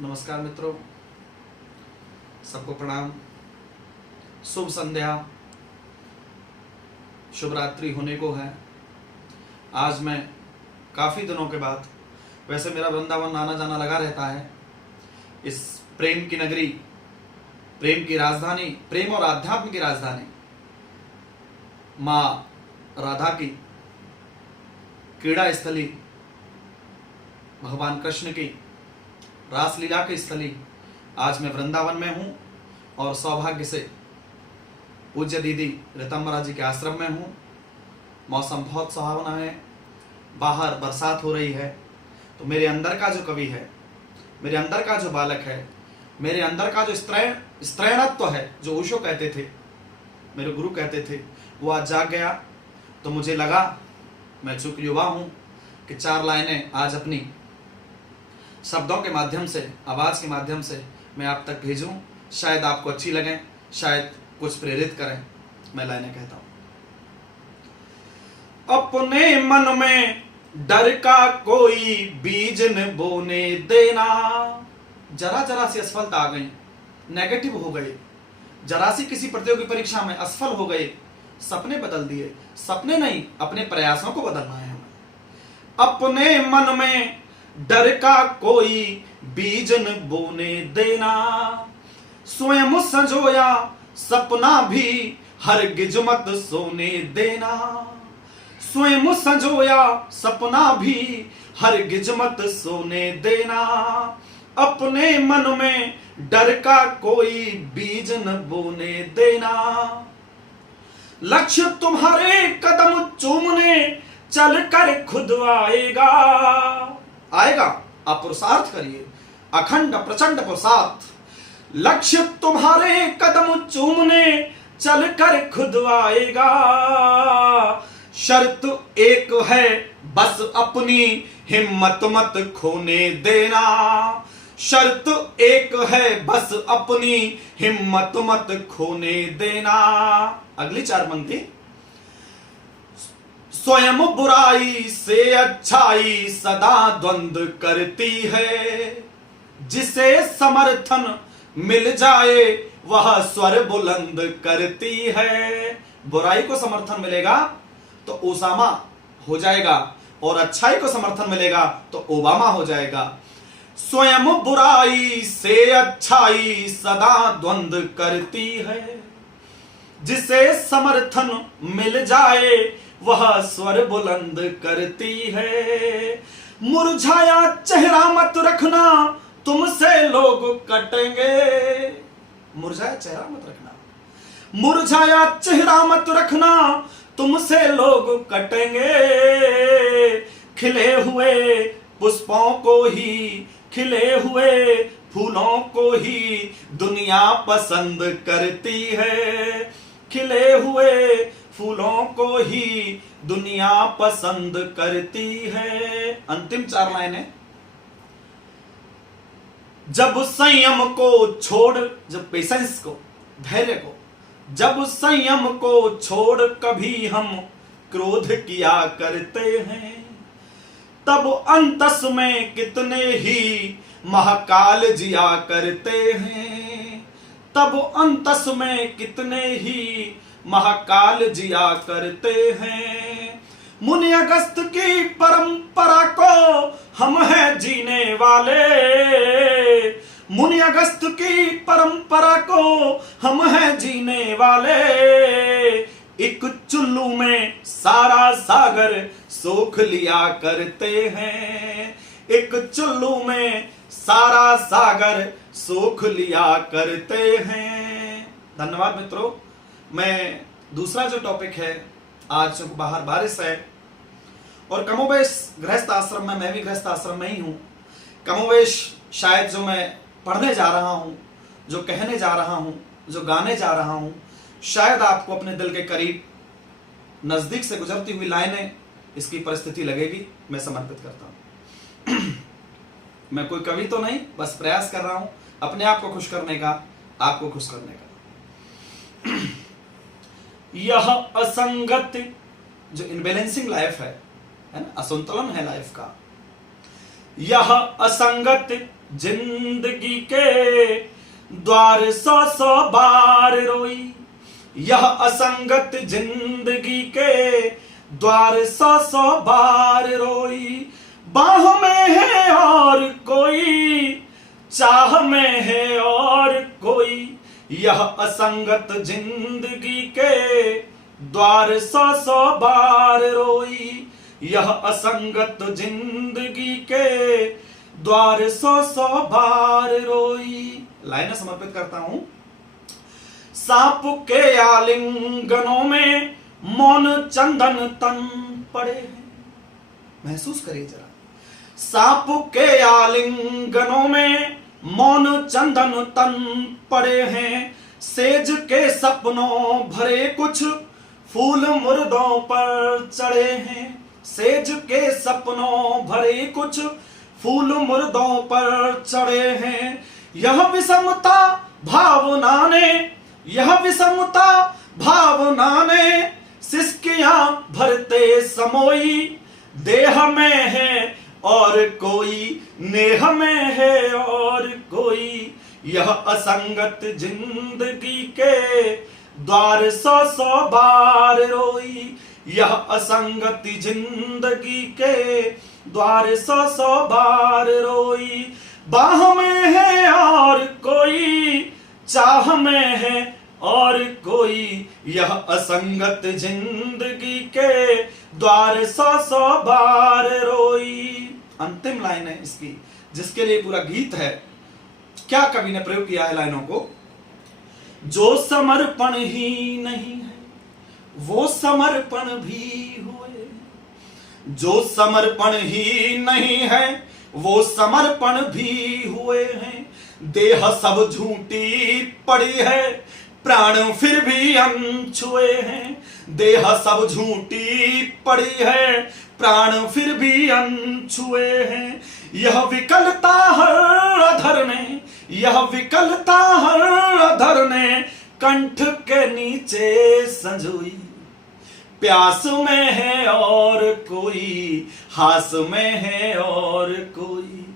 नमस्कार मित्रों, सबको प्रणाम। शुभ संध्या, शुभ रात्रि होने को है। आज मैं काफ़ी दिनों के बाद, वैसे मेरा वृंदावन आना जाना लगा रहता है, इस प्रेम की नगरी, प्रेम की राजधानी, प्रेम और आध्यात्म की राजधानी माँ राधा की क्रीड़ा स्थली, भगवान कृष्ण की रासलीला की स्थली, आज मैं वृंदावन में हूँ और सौभाग्य से पूज्य दीदी ऋतंबरा जी के आश्रम में हूँ। मौसम बहुत सुहावना है, बाहर बरसात हो रही है, तो मेरे अंदर का जो कवि है, मेरे अंदर का जो बालक है, मेरे अंदर का जो स्त्रैणत्व है, जो ओशो कहते थे, मेरे गुरु कहते थे, वो आज जाग गया। तो मुझे लगा, मैं चूंकि युवा हूँ, कि 4 लाइनें आज अपनी शब्दों के माध्यम से, आवाज के माध्यम से मैं आप तक भेजूं। शायद आपको अच्छी लगें, शायद कुछ प्रेरित करें। मैं लाइनें कहता हूं। अपने मन में डर का कोई बीज न बोने देना। जरा जरा सी असफलता आ गई, नेगेटिव हो गए, जरा सी किसी प्रतियोगी परीक्षा में असफल हो गए, सपने बदल दिए। सपने नहीं, अपने प्रयासों को बदलना है हमें। अपने मन में डर का कोई बीज न बोने देना, स्वयं संजोया सपना भी हरगिज मत सोने देना। स्वयं संजोया सपना भी हरगिज मत सोने देना। अपने मन में डर का कोई बीज न बोने देना। लक्ष्य तुम्हारे कदम चूमने चलकर खुद आएगा। आएगा, आप पुरुषार्थ करिए, अखंड प्रचंड पुरुषार्थ। लक्ष्य तुम्हारे कदम चूमने चलकर खुद आएगा। शर्त एक है बस अपनी हिम्मत मत खोने देना। शर्त एक है बस अपनी हिम्मत मत खोने देना। अगली 4 पंक्ति। स्वयं बुराई से अच्छाई सदा द्वंद्व करती है। जिसे समर्थन मिल जाए वह स्वर बुलंद करती है। बुराई को समर्थन मिलेगा तो ओसामा हो जाएगा, और अच्छाई को समर्थन मिलेगा तो ओबामा हो जाएगा। स्वयं बुराई से अच्छाई सदा द्वंद्व करती है। जिसे समर्थन मिल जाए वह स्वर बुलंद करती है। मुरझाया चेहरा मत रखना, तुमसे लोग कटेंगे। मुरझाया चेहरा मत रखना, मुरझाया चेहरा मत रखना, तुमसे लोग कटेंगे। खिले हुए पुष्पों को ही, खिले हुए फूलों को ही दुनिया पसंद करती है। खिले हुए फूलों को ही दुनिया पसंद करती है। अंतिम 4 लाइनें। जब संयम को छोड़, जब पेशेंस को, धैर्य को, जब संयम को छोड़ कभी हम क्रोध किया करते हैं, तब अंतस में कितने ही महाकाल जिया करते हैं। तब अंतस में कितने ही महाकाल जिया करते हैं। मुनि अगस्त की परंपरा को हम हैं जीने वाले। मुनि अगस्त की परंपरा को हम हैं जीने वाले। एक चुल्लू में सारा सागर सोख लिया करते हैं। एक चुल्लू में सारा सागर सोख लिया करते हैं। धन्यवाद मित्रों। मैं दूसरा जो टॉपिक है, आज बाहर बारिश है और कमोवेश गृहस्थ आश्रम में, मैं भी गृहस्थ आश्रम में ही हूँ। कमोवेश शायद जो मैं पढ़ने जा रहा हूँ, जो कहने जा रहा हूँ, जो गाने जा रहा हूँ, शायद आपको अपने दिल के करीब, नजदीक से गुजरती हुई लाइनें, इसकी परिस्थिति लगेगी। मैं समर्पित करता हूँ। मैं कोई कवि तो नहीं, बस प्रयास कर रहा हूँ अपने आप को खुश करने का, आपको खुश करने का। यह असंगत, जो इनबैलेंसिंग लाइफ है ना, असंतुलन है लाइफ का। यह असंगत जिंदगी के द्वार सौ सौ बार रोई। यह असंगत जिंदगी के द्वार सौ सौ बार रोई। बाह में है और कोई, चाह में है और कोई। यह असंगत जिंदगी के द्वार सौ सौ बार रोई। यह असंगत जिंदगी के द्वार सौ सौ बार रोई। लाइनें समर्पित करता हूं। सांप के आलिंगनों में मौन चंदन तन पड़े हैं। महसूस करिए जरा। सांप के आलिंगनों में मौन चंदन तन पड़े हैं। सेज के सपनों भरे कुछ फूल मुर्दों पर चढ़े हैं। सेज के सपनों भरे कुछ फूल मुर्दों पर चढ़े हैं। यह विषमता भावना ने, यह विषमता भावना ने सिसकियां भरते समोई। देह में है और कोई, नेह में है और कोई। यह असंगत जिंदगी के द्वार सौ सौ बार रोई। यह असंगत जिंदगी के द्वार सौ सौ बार रोई। बाह में है और कोई, चाह में है और कोई। यह असंगत जिंदगी के द्वार सौ सौ बार रोई। अंतिम लाइन है इसकी, जिसके लिए पूरा गीत है। क्या कवि ने प्रयोग किया है लाइनों को? जो समर्पण ही नहीं है वो समर्पण भी हुए। जो समर्पण ही नहीं है वो समर्पण भी हुए हैं। देह सब झूठी पड़ी है, प्राण फिर भी अनछुए हैं। देह सब झूठी पड़ी है, प्राण फिर भी अनछुए हैं। यह विकलता हर अधर ने, यह विकलता हर अधर ने कंठ के नीचे संजोई। प्यास में है और कोई, हास में है और कोई।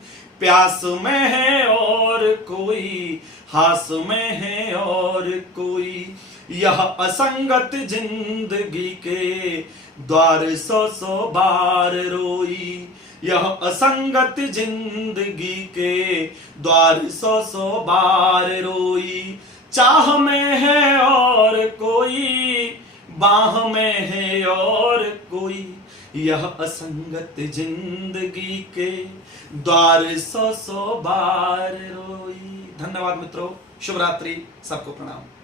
प्यास में है और कोई, हास में है और कोई। यह असंगत जिंदगी के द्वार सौ सौ बार रोई। यह असंगत जिंदगी के द्वार सौ सौ बार रोई। चाह में है और कोई, बाह में है और कोई। यह असंगत जिंदगी के द्वार सौ सौ बार रोई। धन्यवाद मित्रों, शुभ रात्रि, सबको प्रणाम।